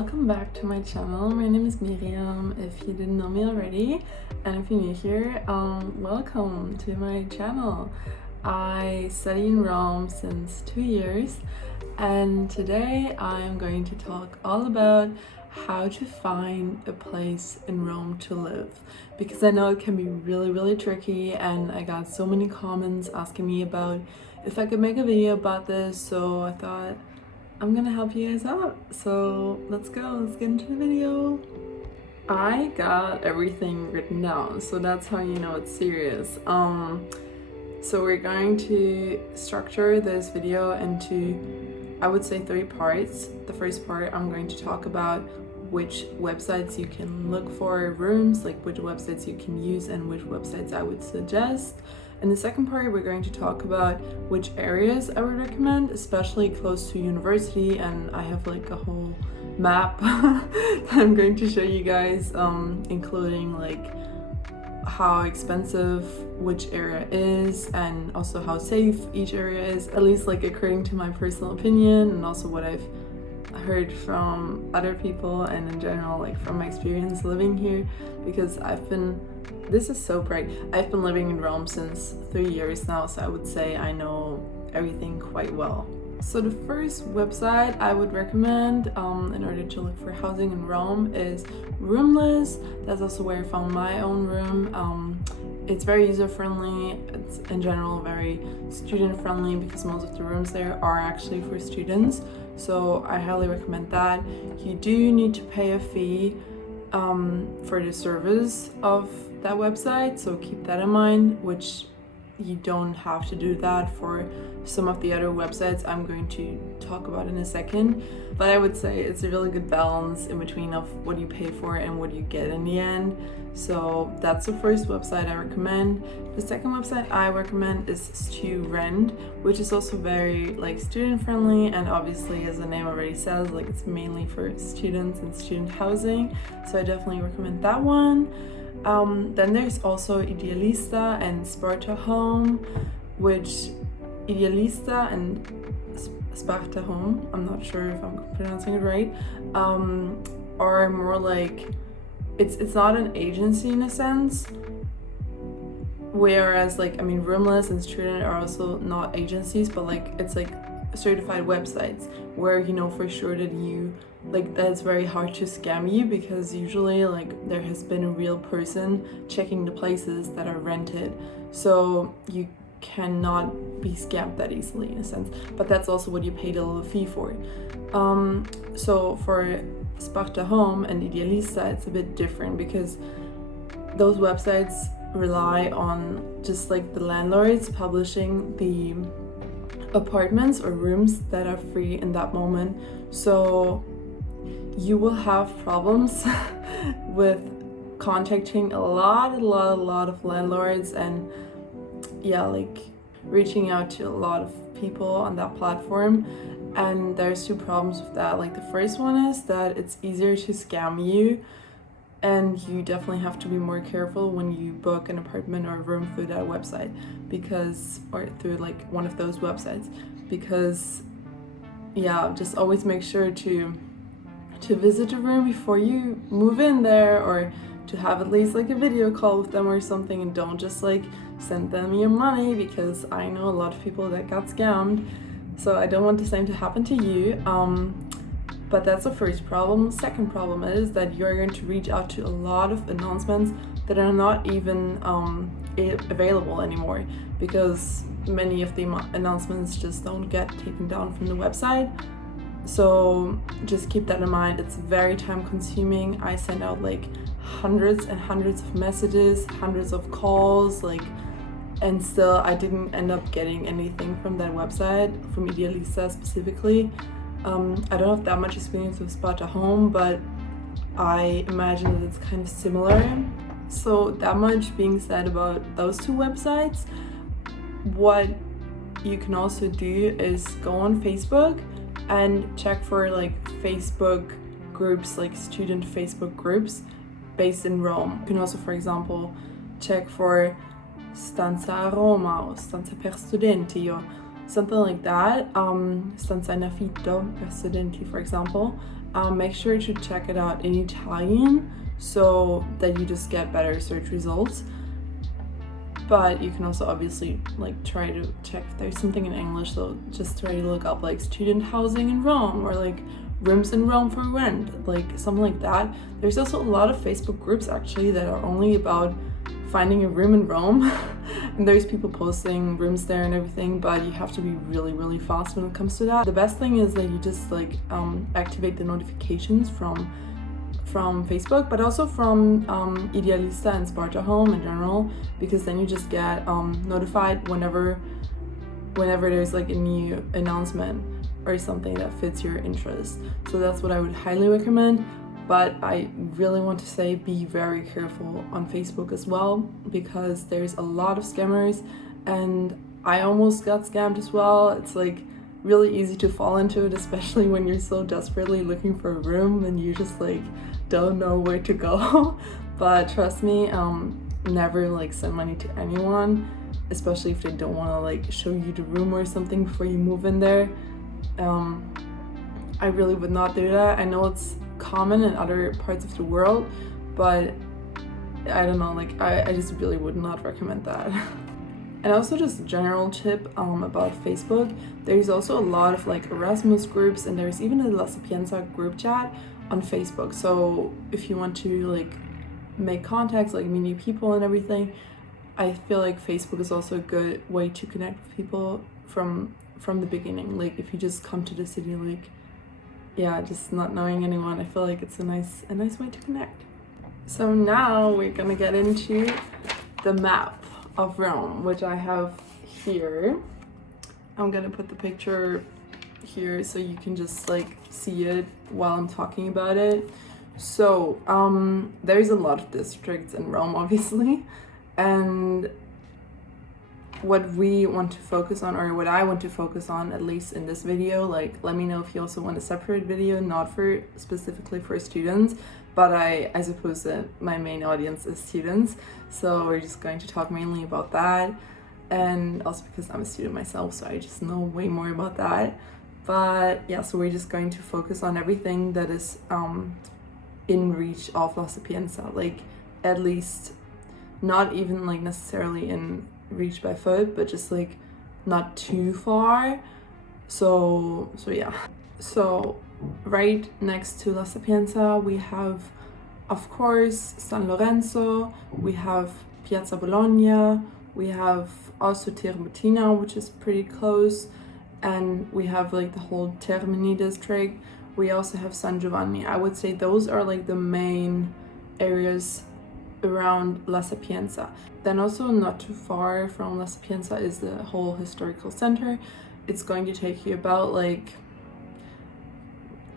welcome back to my channel. My name is Miriam, if you didn't know me already, and if you're new here, welcome to my channel. I study in Rome since 2 years, and today I'm going to talk all about how to find a place in Rome to live, because I know it can be really tricky, and I got so many comments asking me about if I could make a video about this, so I thought I'm gonna help you guys out. So let's get into the video. I got everything written down, so that's how you know it's serious. So we're going to structure this video into, I would say, 3 parts. The first part, I'm going to talk about which websites you can look for rooms, like which websites you can use and which websites I would suggest. In the second part, we're going to talk about which areas I would recommend, especially close to university, and I have like a whole map that I'm going to show you guys, including like how expensive which area is and also how safe each area is, at least like according to my personal opinion, and also what I've heard from other people and in general, like from my experience living here, because this is so bright. I've been living in Rome since 3 years now, so I would say I know everything quite well. So the first website I would recommend in order to look for housing in Rome is Roomless. That's also where I found my own room. It's very user-friendly. It's in general very student-friendly because most of the rooms there are actually for students. So I highly recommend that. You do need to pay a fee for the service of that website, so keep that in mind, which you don't have to do that for some of the other websites I'm going to talk about in a second. But I would say it's a really good balance in between of what you pay for and what you get in the end. So that's the first website I recommend. The second website I recommend is StuRent, which is also very like student friendly, and obviously, as the name already says, like it's mainly for students and student housing, so I definitely recommend that one. Then there's also Idealista and Sparta Home, which Idealista and Sparta Home, I'm not sure if I'm pronouncing it right, are more like, it's not an agency in a sense, whereas like, I mean, Roomless and StuRent are also not agencies, but like it's like certified websites where you know for sure that that's very hard to scam you, because usually like there has been a real person checking the places that are rented, so you cannot be scammed that easily in a sense, but that's also what you pay the little fee for. So for Sparta Home and Idealista, it's a bit different because those websites rely on just like the landlords publishing the apartments or rooms that are free in that moment, so you will have problems with contacting a lot of landlords and like reaching out to a lot of people on that platform. And there's 2 problems with that. Like the first one is that it's easier to scam you, and you definitely have to be more careful when you book an apartment or a room through that website, or through like one of those websites, because just always make sure to visit a room before you move in there, or to have at least like a video call with them or something, and don't just like send them your money, because I know a lot of people that got scammed, so I don't want the same to happen to you. But that's the first problem. Second problem is that you're going to reach out to a lot of announcements that are not even available anymore, because many of the announcements just don't get taken down from the website. So just keep that in mind. It's very time consuming. I sent out like hundreds and hundreds of messages, hundreds of calls, and still I didn't end up getting anything from that website, from Idealista specifically. I don't have that much experience with Sparta Home, but I imagine that it's kind of similar. So that much being said about those 2 websites, what you can also do is go on Facebook and check for like Facebook groups, like student Facebook groups based in Rome. You can also, for example, check for Stanza a Roma or Stanza per Studenti or something like that, stanza in affitto per studenti, for example, make sure to check it out in Italian so that you just get better search results. But you can also obviously like try to check if there's something in English, so just try to look up like student housing in Rome or like rooms in Rome for rent, like something like that. There's also a lot of Facebook groups actually that are only about finding a room in Rome and there's people posting rooms there and everything, but you have to be really fast when it comes to that. The best thing is that you just like activate the notifications from Facebook, but also from Idealista and Sparta Home in general, because then you just get notified whenever there's like a new announcement or something that fits your interest. So that's what I would highly recommend. But I really want to say be very careful on Facebook as well, because there's a lot of scammers, and I almost got scammed as well. It's like really easy to fall into it, especially when you're so desperately looking for a room and you just like don't know where to go. But trust me, never like send money to anyone, especially if they don't want to like show you the room or something before you move in there. I really would not do that. I know it's common in other parts of the world, but I don't know, like I just really would not recommend that. And also just a general tip about Facebook, there's also a lot of like Erasmus groups, and there's even a La Sapienza group chat on Facebook. So if you want to like make contacts, like meet new people and everything, I feel like Facebook is also a good way to connect with people from the beginning. Like if you just come to the city like, yeah, just not knowing anyone, I feel like it's a nice way to connect. So now we're gonna get into the map of Rome, which I have here. I'm gonna put the picture here so you can just like see it while I'm talking about it. So there's a lot of districts in Rome, obviously, and what we want to focus on, or what I want to focus on, at least in this video, like let me know if you also want a separate video, not for specifically for students, but I suppose that my main audience is students, so we're just going to talk mainly about that, and also because I'm a student myself, so I just know way more about that. But yeah, so we're just going to focus on everything that is in reach of La Sapienza, like at least not even like necessarily in reach by foot, but just like not too far. So yeah. So right next to La Sapienza we have, of course, San Lorenzo, we have Piazza Bologna, we have also Tiburtina, which is pretty close, and we have like the whole Termini district. We also have San Giovanni. I would say those are like the main areas around La Sapienza. Then also not too far from La Sapienza is the whole historical center. It's going to take you about like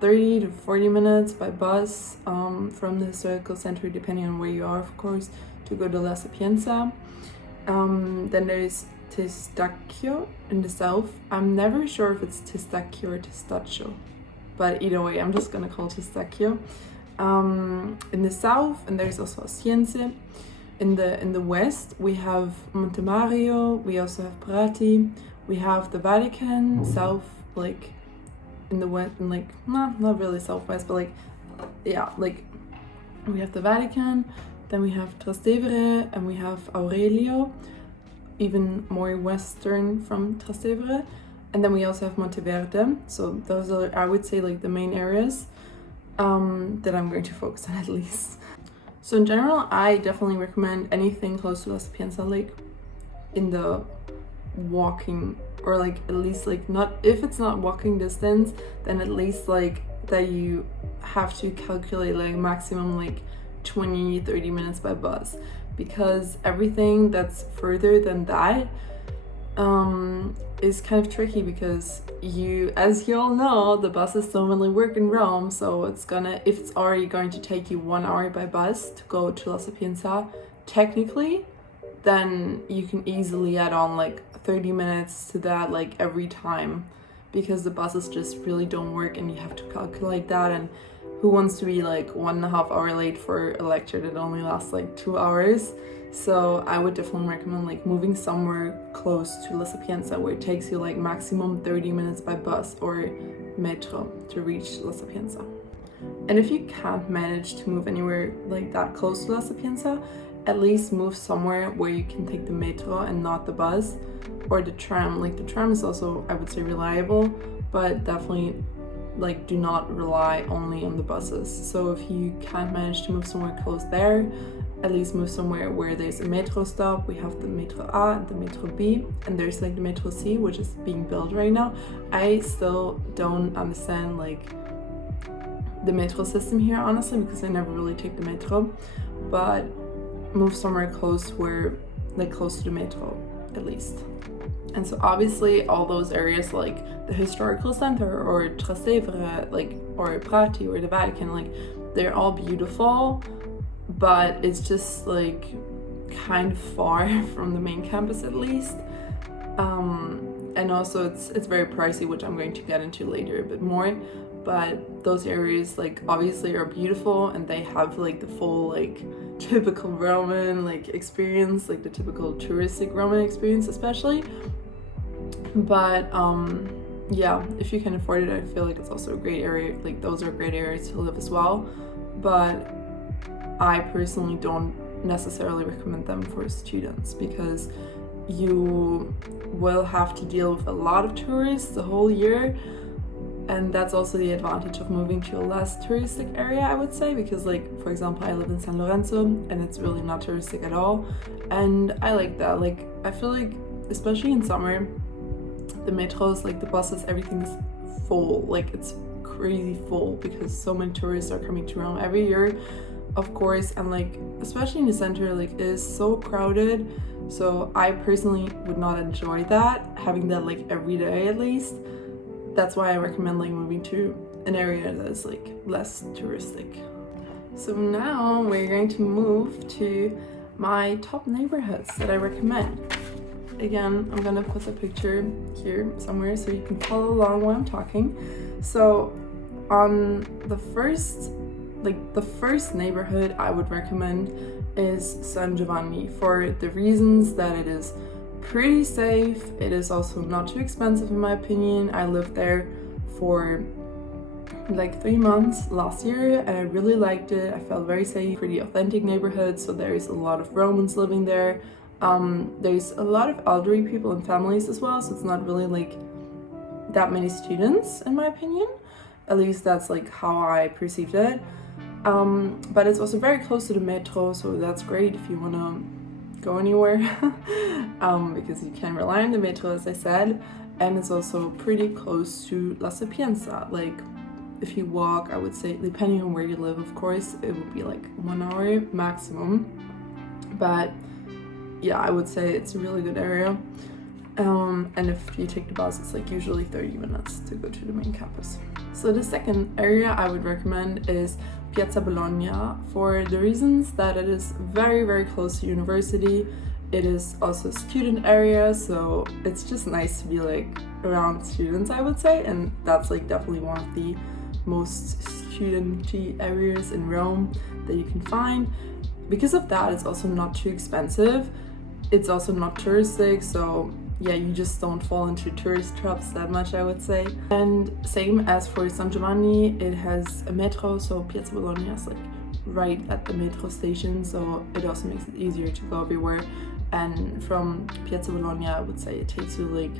30 to 40 minutes by bus from the historical center, depending on where you are, of course, to go to La Sapienza. Then there's Testaccio in the south. I'm never sure if it's Testaccio or Testaccio, but either way, I'm just gonna call it Testaccio. In the south, and there's also Siense. In the west, we have Monte Mario, we also have Prati, we have the Vatican, south, like in the west, and like not really southwest, but like yeah, like we have the Vatican, then we have Trastevere, and we have Aurelio, even more western from Trastevere, and then we also have Monteverde. So those are, I would say, like the main areas that I'm going to focus on at least. So in general, I definitely recommend anything close to La Sapienza, like in the walking, or like at least like not, if it's not walking distance, then at least like that you have to calculate like maximum like 20-30 minutes by bus, because everything that's further than that is kind of tricky, because as you all know, the buses don't really work in Rome. So if it's already going to take you 1 hour by bus to go to La Sapienza, technically, then you can easily add on like 30 minutes to that like every time, because the buses just really don't work and you have to calculate that. And who wants to be like 1.5 hours late for a lecture that only lasts like 2 hours? So I would definitely recommend like moving somewhere close to La Sapienza, where it takes you like maximum 30 minutes by bus or metro to reach La Sapienza. And if you can't manage to move anywhere like that close to La Sapienza, at least move somewhere where you can take the metro and not the bus or the tram. Like the tram is also, I would say, reliable, but definitely like do not rely only on the buses. So if you can't manage to move somewhere close there, at least move somewhere where there's a metro stop. We have the metro A and the metro B, and there's like the metro C, which is being built right now. I still don't understand like the metro system here, honestly, because I never really take the metro, but move somewhere close close to the metro at least. And so obviously all those areas like the historical center or Trastevere, like, or Prati or the Vatican, like they're all beautiful, but it's just like kind of far from the main campus at least. And also it's very pricey, which I'm going to get into later a bit more. But those areas like obviously are beautiful, and they have like the full like typical Roman like experience, like the typical touristic Roman experience especially. But yeah, if you can afford it, I feel like it's also a great area. Like those are great areas to live as well, but I personally don't necessarily recommend them for students, because you will have to deal with a lot of tourists the whole year. And that's also the advantage of moving to a less touristic area, I would say, because like, for example, I live in San Lorenzo and it's really not touristic at all. And I like that. Like, I feel like, especially in summer, the metros, like the buses, everything is full. Like it's crazy full because so many tourists are coming to Rome every year, of course. And like, especially in the center, like it is so crowded. So I personally would not enjoy that, having that like every day at least. That's why I recommend like moving to an area that's like less touristic. So now we're going to move to my top neighborhoods that I recommend. Again, I'm gonna put a picture here somewhere so you can follow along while I'm talking. So on the first neighborhood I would recommend is San Giovanni, for the reasons that it is pretty safe. It is also not too expensive in my opinion. I lived there for like 3 months last year and I really liked it. I felt very safe, pretty authentic neighborhood. So there is a lot of Romans living there. There's a lot of elderly people and families as well, so it's not really like that many students in my opinion. At least that's like how I perceived it. But it's also very close to the metro, so that's great if you want to go anywhere because you can rely on the metro, as I said. And it's also pretty close to La Sapienza. Like if you walk, I would say, depending on where you live, of course, it would be like 1 hour maximum, but yeah, I would say it's a really good area. And if you take the bus, it's like usually 30 minutes to go to the main campus. So the second area I would recommend is Piazza Bologna, for the reasons that it is very, very close to university. It is also a student area, so it's just nice to be like around students, I would say. And that's like definitely one of the most studenty areas in Rome that you can find. Because of that, it's also not too expensive. It's also not touristic, so yeah, you just don't fall into tourist traps that much, I would say. And same as for San Giovanni, it has a metro, so Piazza Bologna is like right at the metro station, so it also makes it easier to go everywhere. And from Piazza Bologna, I would say it takes you like,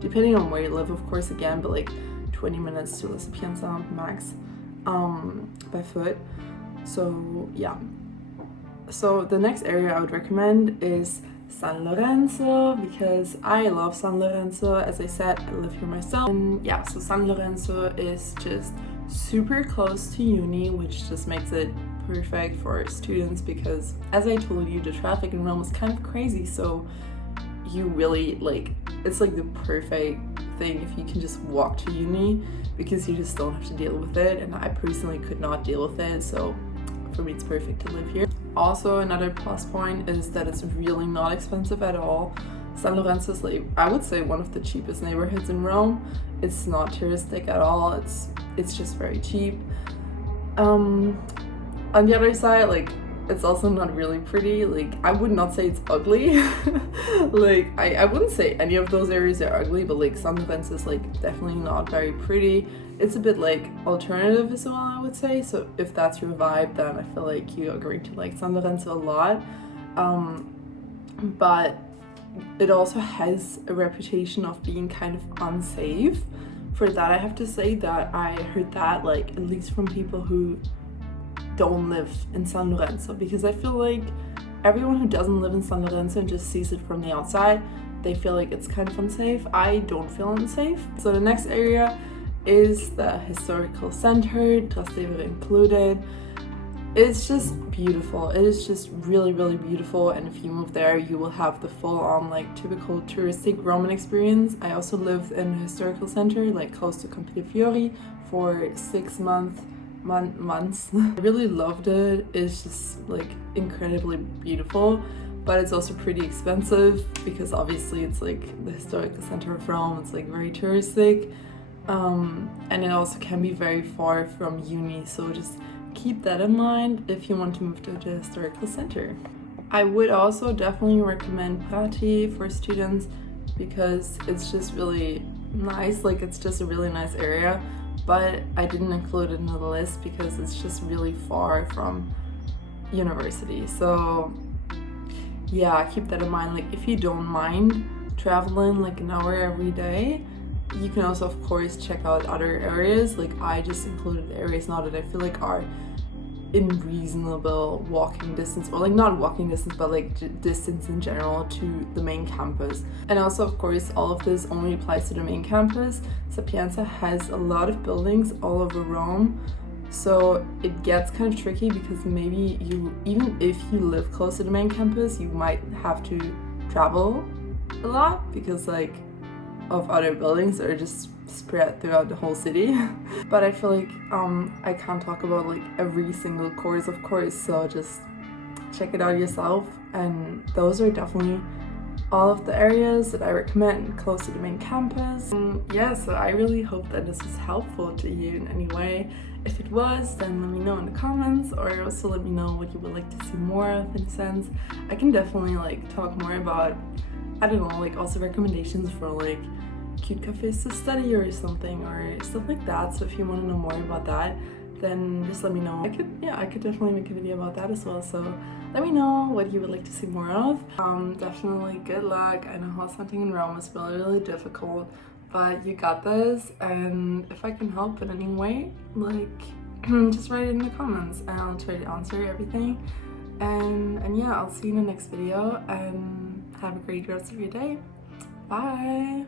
depending on where you live, of course, again, but like 20 minutes to La Sapienza max by foot. So yeah. So the next area I would recommend is San Lorenzo, because I love San Lorenzo. As I said, I live here myself. And yeah, so San Lorenzo is just super close to uni, which just makes it perfect for students because, as I told you, the traffic in Rome is kind of crazy. So you really like, it's like the perfect thing if you can just walk to uni, because you just don't have to deal with it. And I personally could not deal with it, so for me it's perfect to live here. Also, another plus point is that it's really not expensive at all. San Lorenzo is like, I would say, one of the cheapest neighborhoods in Rome. It's not touristic at all. It's just very cheap. On the other side, like it's also not really pretty. Like, I would not say it's ugly. Like, I wouldn't say any of those areas are ugly, but like Sapienza is like definitely not very pretty. It's a bit like alternative as well, I would say. So if that's your vibe, then I feel like you are going to like Sapienza a lot. But it also has a reputation of being kind of unsafe. For that, I have to say that I heard that like at least from people who don't live in San Lorenzo, because I feel like everyone who doesn't live in San Lorenzo and just sees it from the outside, they feel like it's kind of unsafe. I don't feel unsafe. So the next area is the historical center, Trastevere included. It's just beautiful. It is just really, really beautiful, and if you move there, you will have the full-on like typical touristic Roman experience. I also lived in a historical center like close to Campidoglio for 6 months. I really loved it. It's just like incredibly beautiful, but it's also pretty expensive because obviously it's like the historical center of Rome. It's like very touristic, and it also can be very far from uni, so just keep that in mind if you want to move to the historical center. I would also definitely recommend Prati for students because it's just really nice. Like, it's just a really nice area, but I didn't include it in the list because it's just really far from university. So yeah, keep that in mind. Like, if you don't mind traveling like an hour every day, you can also of course check out other areas. Like, I just included areas now that I feel like are in reasonable walking distance, or like not walking distance, but like distance in general to the main campus. And also of course all of this only applies to the main campus. Sapienza has a lot of buildings all over Rome, so it gets kind of tricky because maybe you, even if you live close to the main campus, you might have to travel a lot because like of other buildings that are just spread throughout the whole city. But I feel like I can't talk about like every single course, of course, so just check it out yourself. And those are definitely all of the areas that I recommend close to the main campus. Yeah, so I really hope that this was helpful to you in any way. If it was, then let me know in the comments, or also let me know what you would like to see more of, in a sense. I can definitely like talk more about, I don't know, like also recommendations for like cute cafes to study or something, or stuff like that. So if you want to know more about that, then just let me know. I could definitely make a video about that as well. So let me know what you would like to see more of. Definitely good luck. I know house hunting in Rome is really, really difficult, but you got this. And if I can help in any way, like just write it in the comments and I'll try to answer everything. And yeah, I'll see you in the next video, and have a great rest of your day. Bye.